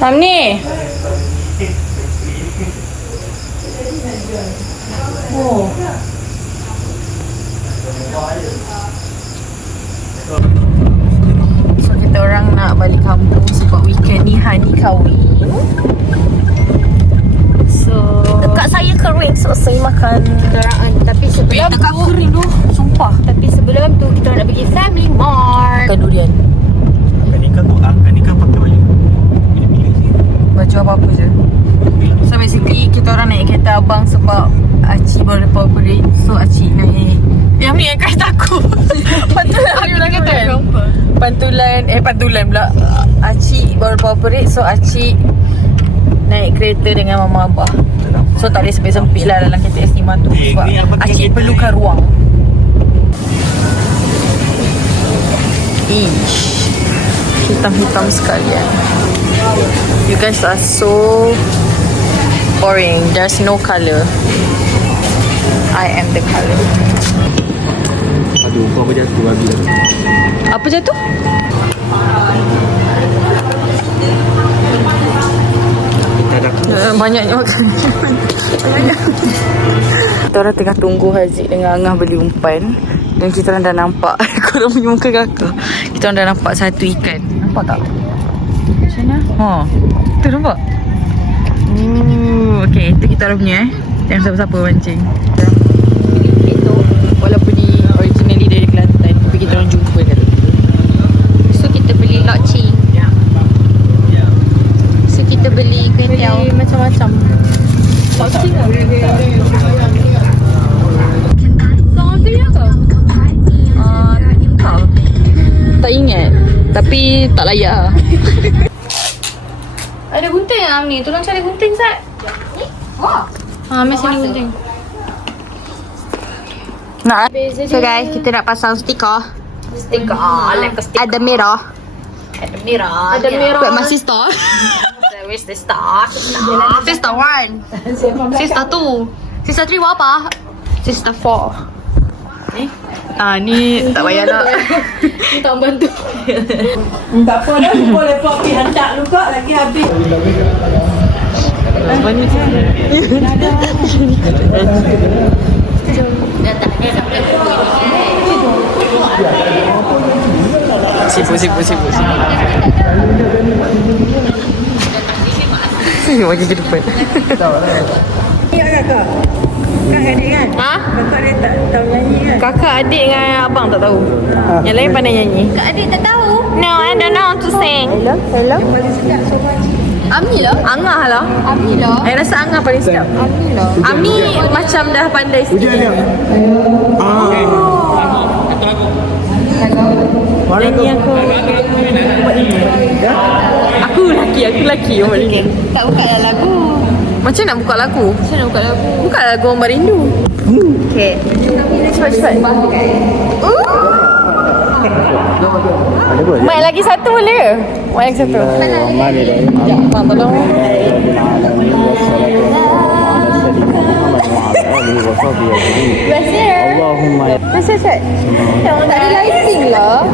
Ni. Oh. So kita orang nak balik kampung sebab weekend ni Hani kahwin. So dekat saya kering, so saya makan kenderaan. Tapi sebelum dekat kering tu, sumpah. Tapi sebelum tu kita nak pergi Family Mart. Makan durian. Kanika pakai baju. Baju apa-apa je. So basically kita orang naik kereta abang sebab Acik baru lepas operate. So Acik naik. Yang ni kereta aku. Pantulan aku nak kata kan? Pantulan pula. Acik baru lepas operate. So Acik naik kereta dengan mama abah. So tak boleh sempit-sempit lah dalam kereta S5 tu. Sebab Acik perlukan ruang. Ish, hitam-hitam sekalian. You guys are so boring. There's no colour. I am the colour. Aduh, kau apa jatuh lagi lah. Apa jatuh? Banyaknya makan. Kita orang tengah tunggu Haziq dengan Angah beli umpan. Dan kita orang dah nampak korang punya muka kakak. Kita orang dah nampak satu ikan. Nampak tak? Macam mana? Tu nampak? Okay, itu kita orang punya Yang siapa-siapa mancing. Itu walaupun ni originally dari Kelantan, tapi kita orang jumpa kat situ. So kita beli lokcing. So kita beli kuentiao macam-macam. Lokcing lah. Tak ingat. Tapi tak layak lah. Ada gunting lah ni. Tolong cari gunting Zat. Ni? Wah. Mes ni gunting. Nak. So guys, kita nak pasang stiker. Ada merah. Ada merah. Wait, my sister. Where's the star? Sister 1. Sister 2. Sister 3 buat apa? Sister 4. Ni tak payah nak. Ni tak bantu. Tak apa dah, boleh pergi hantar luka lagi habis. Banyak sangat. Sibuk. Bagi ke depan. Ya kakak. Kakak adik kan? Kakak dia tak tahu nyanyi kan? Kakak adik dengan abang tak tahu. Yang lain pandai nyanyi. Kak adik tak tahu. No, I don't know how to sing. Hello. Ami lah. Angah lah. Ami lah. I rasa Angah paling sedap. Ami lah. Ami macam dah pandai sikit. Nyanyi aku. Aku lelaki. Okay. Tak buka dah lagu. Macam nak buka lagu? Macam nak buka lagu? Buka lagu Orang Rindu. Okay. Cepat. Mic lagi satu boleh ke? Mic lagi satu. Ya, mak tolong. Biasa Cik. Yang tak ada lighting lah.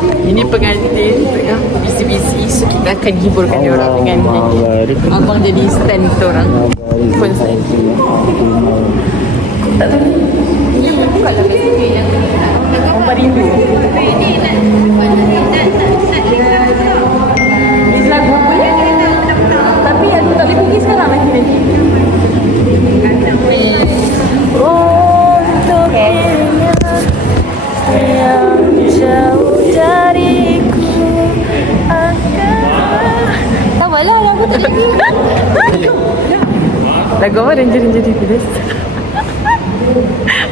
Ini pengantin tengah busy-busy. So kita akan hiburkan dia orang dengan nyanyi. Abang jadi stand kita orang. Phone stand. Tak tahu. Ini bukan lah Orang Rindu. Ini lagu apa ni? Tapi aku tak boleh pergi sekarang lagi. Untuk dirinya yang jauh dariku akan. Tak apalah lagu tak lagi. Lagu apa? Ranger Pedas.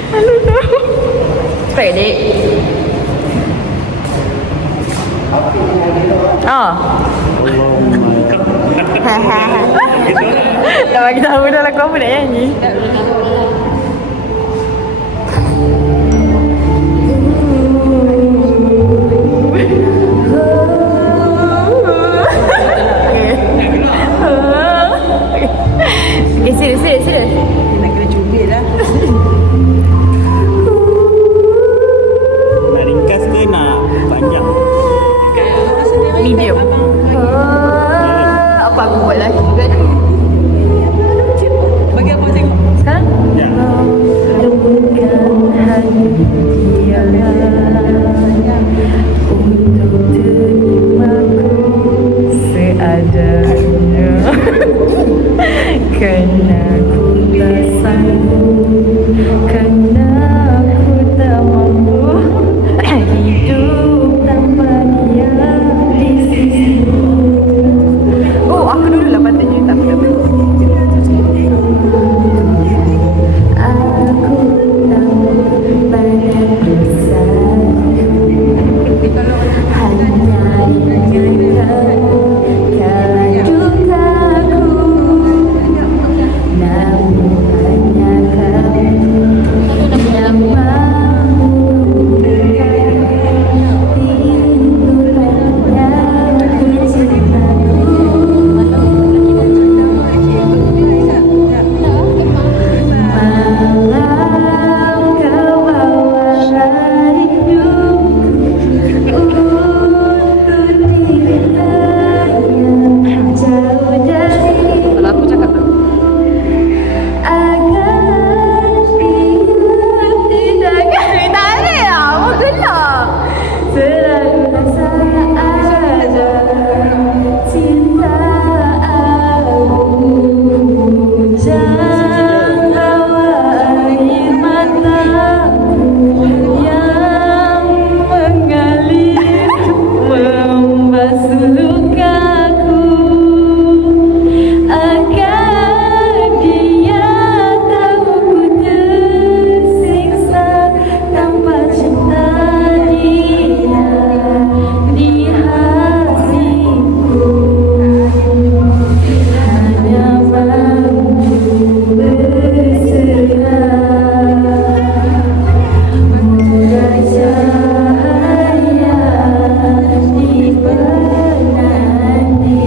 I don't know. Ready? Dah bagi tahu dah lagu apa nak nyanyi. Okay, serius. Nak kena cubit lah. Nak ringkas ke nak panjang? Medium. adanya. Kerana ku tak sanggup, kerana ku tak mampu hidup tanpa dia di sisiku. Oh, aku dulu lah patutnya, tak apa. Aku tahu banyak dosaku, hanya ingat kala dukaku, namun hanya kau yang mampu pintu hanya cintaku. Malam kau bawa hidupku untuk dirinya yang jauh dari. Kalau aku cakap tu agar dia tidak ada apa gelap. Selalu rasa ada cinta aku. Hujan hawa air mataku yang mengalir membasuh lukaku. Agar dia tahu ku tersiksa tanpa cinta dia di hatiku. Hanya mampu berserah murah cahaya di penanti.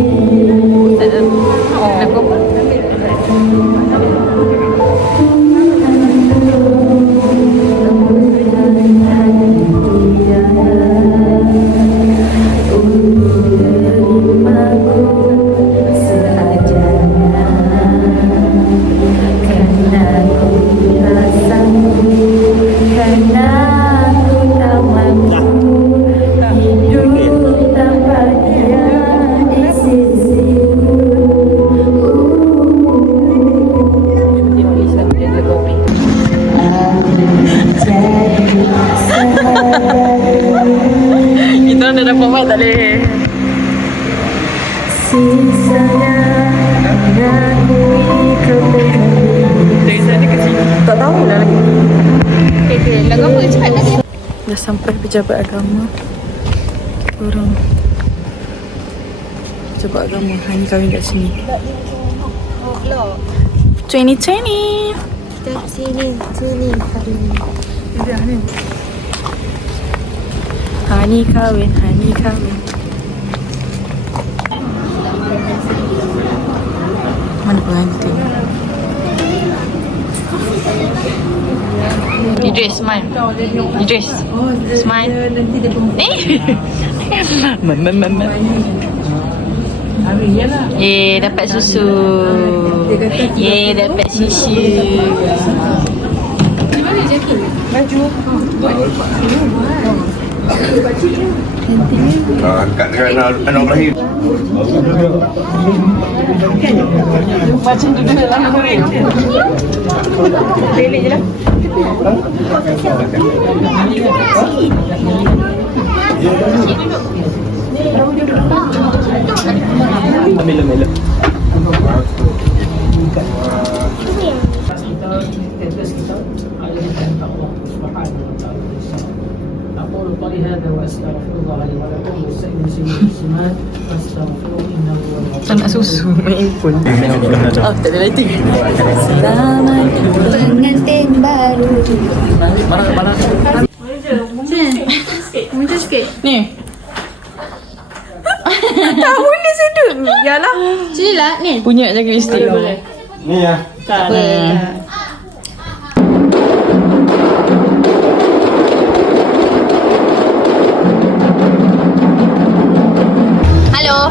Kita dah dapat buat tak boleh. Sisanya mengakui kebohongan. Dari sana ke sini. Tak tahu lah lagi. Okay, lagu apa cepat lagi. Dah sampai pejabat agama. Orang pejabat agama hanya kahwin kat sini. Oh, hello. 2020. Kita sini hari ni. Hani kahwin, Hani kahwin. Mana pengantin? Idris, smile. Idris, smile. Mama. Yeay, dapat susu. Yeay, dapat susu. Kat dengan anak lahir. Macam tu dah lama goreng. Pelik je lah. Mila. أقول قولي هذا وأستغفر الله لي ولكم ولسائر المسلمين والمسلمات فاستغفروه إنه هو الغفور Tak nak susu, main pun. Oh, tak ada lighting. Pengantin baru. Muncul sikit. Ni. Tahu ni sedut. Yalah. Sini lah, ni. Punya jaga lipstick. Ni ya. Tak apa. Hello.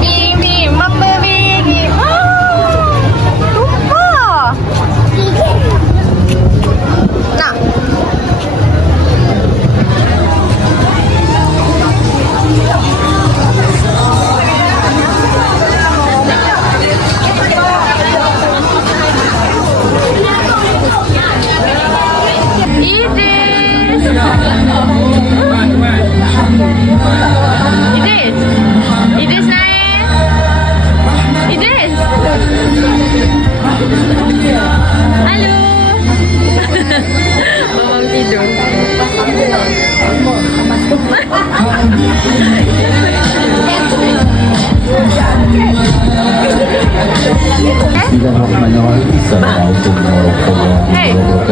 Bibi, mama Bibi. Lupa. Nak.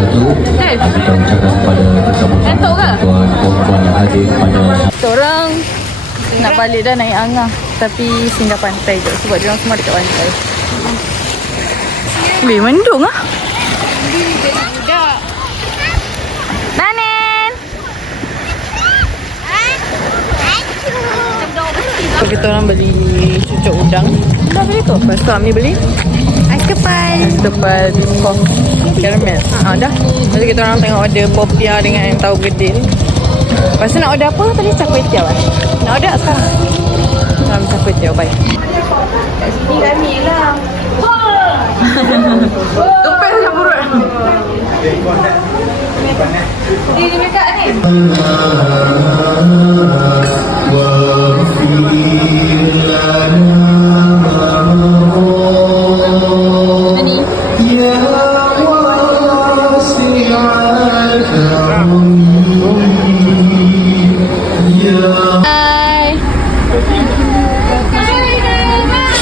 wabarakatuh. Kita ucapkan kepada bersama-sama tuan-tuan perempuan yang hadir pada Kita orang nak balik dah naik Angah. Tapi singgah pantai je. Sebab dia orang semua dekat pantai. Mendung lah. Nanen. So, kita orang beli cucuk udang. Dah beli tu. Lepas tu Ami beli ais kepal. Ais kepal beef caramel. Dah. Lepas tu kita orang tengok order popia dengan tahu gedil. Lepas tu nak order apa tadi? Cak kway teow Nak order sekarang? Sekarang cak kway teow, baik. Kat sini kami lah. Tumpah macam buruk. Dia dekat ni.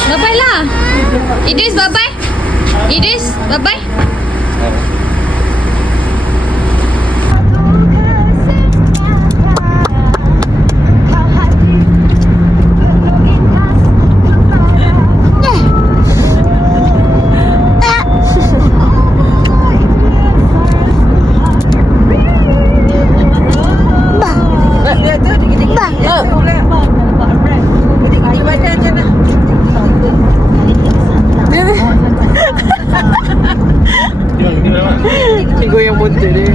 Bye-bye lah. Idris, bye-bye. Idris, bye-bye. Dia goyang bontot dia.